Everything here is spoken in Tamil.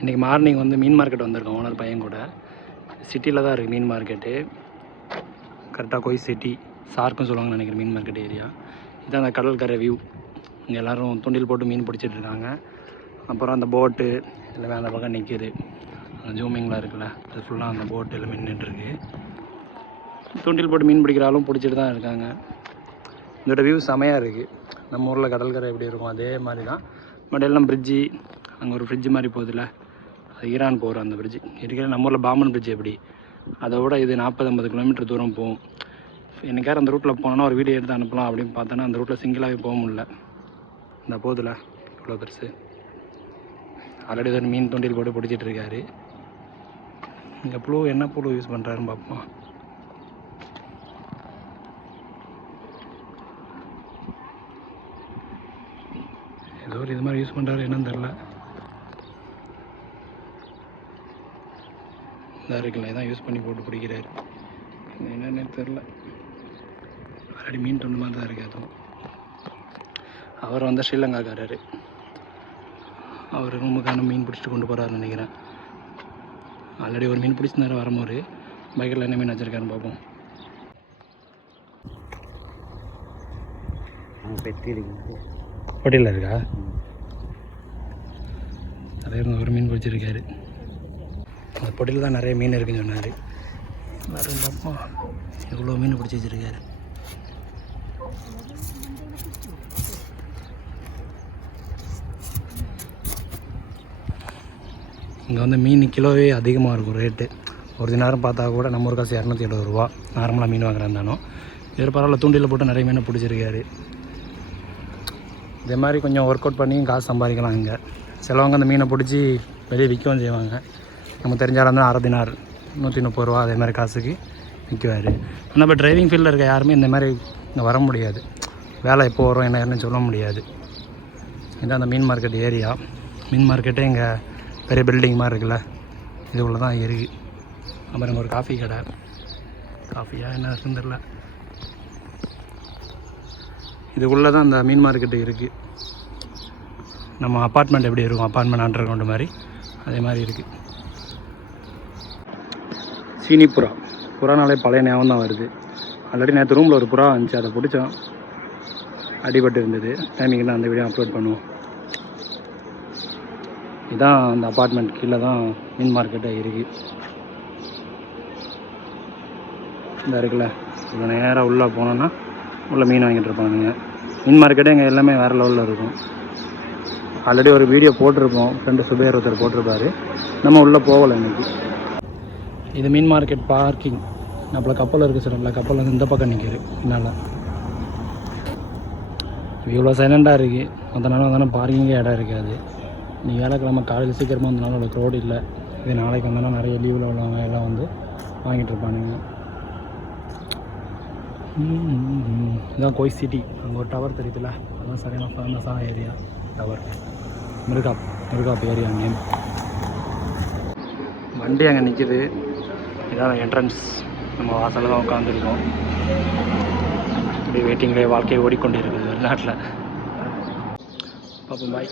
இன்றைக்கி மார்னிங் வந்து மீன் மார்க்கெட் வந்திருக்கோம் ஓனர் பையன் கூட. சிட்டியில் தான் இருக்குது மீன் மார்க்கெட்டு. கரெக்டாக கோய் சிட்டி சார்க்குன்னு சொல்லுவாங்கன்னு நினைக்கிறேன் மீன் மார்க்கெட் ஏரியா. இதான் அந்த கடற்கரை வியூ. இங்கே எல்லோரும் தூண்டில் போட்டு மீன் பிடிச்சிட்ருக்காங்க. அப்புறம் அந்த போட்டு எல்லாமே அந்த பக்கம் நிற்கிது. அந்த ஜூமிங்லாம் இருக்குல்ல, அது ஃபுல்லாக அந்த போட்டு எல்லாமே நின்றுட்டுருக்கு. தூண்டில் போட்டு மீன் பிடிக்கிறாலும் பிடிச்சிட்டு தான் இருக்காங்க. இதோட வியூ செமையாக இருக்குது. நம்ம ஊரில் கடற்கரை எப்படி இருக்கும் அதே மாதிரி தான். பட் எல்லாம் பிரிட்ஜி, அங்கே ஒரு ஃப்ரிட்ஜ் மாதிரி போகுதுல்ல, அது ஈரான் போகிற அந்த பிரிட்ஜ் இருக்கிற. நம்ம ஊரில் பாம்பன் பிரிட்ஜ் எப்படி, அதை விட இது 40-50 கிலோமீட்டர் தூரம் போகும். என்னைக்காரும் அந்த ரூட்டில் போனோன்னா ஒரு வீடியோ எடுத்து அனுப்பலாம் அப்படின்னு பார்த்தோன்னா அந்த ரூட்டில் சிங்கிளாகவே போக முடியல. இந்த போதில் இவ்வளோ பெருசு. ஆல்ரெடி ஒரு மீன் தூண்டில் போட்டு பிடிச்சிட்டு இருக்காரு. இங்கே புழு என்ன புழு யூஸ் பண்ணுறாருன்னு பார்ப்போம். ஏதோ ஒரு இது மாதிரி யூஸ் பண்ணுறாரு, என்னன்னு தெரில. இதாக இருக்குல்ல, இதான் யூஸ் பண்ணி போட்டு பிடிக்கிறாரு. என்னன்னு தெரில. ஆல்ரெடி மீன் துண்டு மாதிரி தான் இருக்குது. அதுவும் அவர் வந்து ஸ்ரீலங்காக்காரர். அவர் ரூமுக்கான மீன் பிடிச்சிட்டு கொண்டு போகிறாருன்னு நினைக்கிறேன். ஆல்ரெடி ஒரு மீன் பிடிச்சிருந்தாரு வரும்போது. பைக்கில் என்ன மீன் வச்சுருக்காருன்னு பார்ப்போம். பொட்டியில் இருக்கா? நிறைய ஒரு மீன் பிடிச்சிருக்காரு. அந்த பொட்டியில் தான் நிறைய மீன் இருக்குன்னு சொன்னார். எல்லாரும் பார்ப்போம். எவ்வளோ மீன் பிடிச்சி வச்சுருக்காரு. இங்கே வந்து மீன் கிலோவே அதிகமாக இருக்கும் ரேட்டு. ஒரு நேரம் பார்த்தா கூட நம்ம ஒரு காசு 270 ரூபா நார்மலாக மீன் வாங்குறாந்தானோ. வேறு பரவாயில்ல, தூண்டில் போட்டு நிறைய மீனை பிடிச்சிருக்காரு. இதே மாதிரி கொஞ்சம் ஒர்க் அவுட் பண்ணி காசு சம்பாதிக்கலாம். இங்கே சிலவங்க அந்த மீனை பிடிச்சி வெளியே விற்கவும் செய்வாங்க. நம்ம தெரிஞ்சாலும் வந்து 1/2 தினார் 130 ரூபா அதே மாதிரி காசுக்கு விற்குவார். ஆனால் இப்போ டிரைவிங் ஃபீல்டில் இருக்க யாருமே இந்த மாதிரி இங்கே வர முடியாது. வேலை எப்போ வரும் என்னன்னு சொல்ல முடியாது. இதுதான் அந்த மீன் மார்க்கெட் ஏரியா. மீன் மார்க்கெட்டே இங்கே பெரிய பில்டிங் மாதிரி இருக்குல்ல, இது உள்ள தான் இருக்குது. அப்புறம் ஒரு காஃபி கடை. காஃபியாக என்ன இருக்குன்னு தெரில. இதுக்குள்ளே தான் அந்த மீன் மார்க்கெட்டு இருக்குது. நம்ம அப்பார்ட்மெண்ட் எப்படி இருக்கும், அப்பார்ட்மெண்ட் அண்டர் கிரவுண்டு மாதிரி அதே மாதிரி இருக்குது. சீனி புறா. புறானாலே பழைய ஞாபகம் தான் வருது. ஆல்ரெடி நேற்று ரூமில் ஒரு புறா வந்துச்சு, அதை பிடிச்சோம். அடிபட்டு இருந்தது. டைமிங்னா அந்த வீடியோ அப்லோட் பண்ணுவோம். இதுதான் அந்த அப்பார்ட்மெண்ட் கீழே தான் மீன் மார்க்கெட்டே இருக்குது. இந்த இருக்குல்ல, இவ்வளோ நேராக உள்ளே போனோன்னா உள்ளே மீன் வாங்கிட்டு இருப்பானுங்க. மீன் மார்க்கெட்டே இங்கே எல்லாமே வேறு லெவலில் இருக்கும். ஆல்ரெடி ஒரு வீடியோ போட்டிருப்போம், ஃப்ரெண்டு சுபேர் ஒருத்தர் போட்டிருப்பாரு. நம்ம உள்ளே போகலை இன்றைக்கி. இது மீன் மார்க்கெட் பார்க்கிங். நம்மள கப்பல் இருக்குது சார். நம்மள கப்பல் வந்து இந்த பக்கம் நிற்கிது என்னால். இவ்வளோ சைலண்டாக இருக்குது. மற்ற நாள் வந்தாலும் பார்க்கிங்கே இடம் இருக்காது. நீ வேலைக்கிழமை காலையில் சீக்கிரமாக வந்தனால அவ்வளோ ரோடு இல்லை. இதே நாளைக்கு வந்தோன்னா நிறைய லீவில் உள்ளவங்க எல்லாம் வந்து வாங்கிட்டு இருப்பானுங்க. இதுதான் கோய் சிட்டி. அங்கே ஒரு டவர் தெரியுதுல்ல, அதுதான் சரியான ஃபேமஸான ஏரியா. டவர் மிருகாப் ஏரியா நேம். வண்டி அங்கே நிற்கிது. இதான் என்ட்ரன்ஸ். நம்ம வாசலில் தான் உட்காந்துருக்கோம். இப்படி வெயிட்டிங்லேயே வாழ்க்கையை ஓடிக்கொண்டு இருக்குது வெளிநாட்டில். பார்ப்போம். பாய்.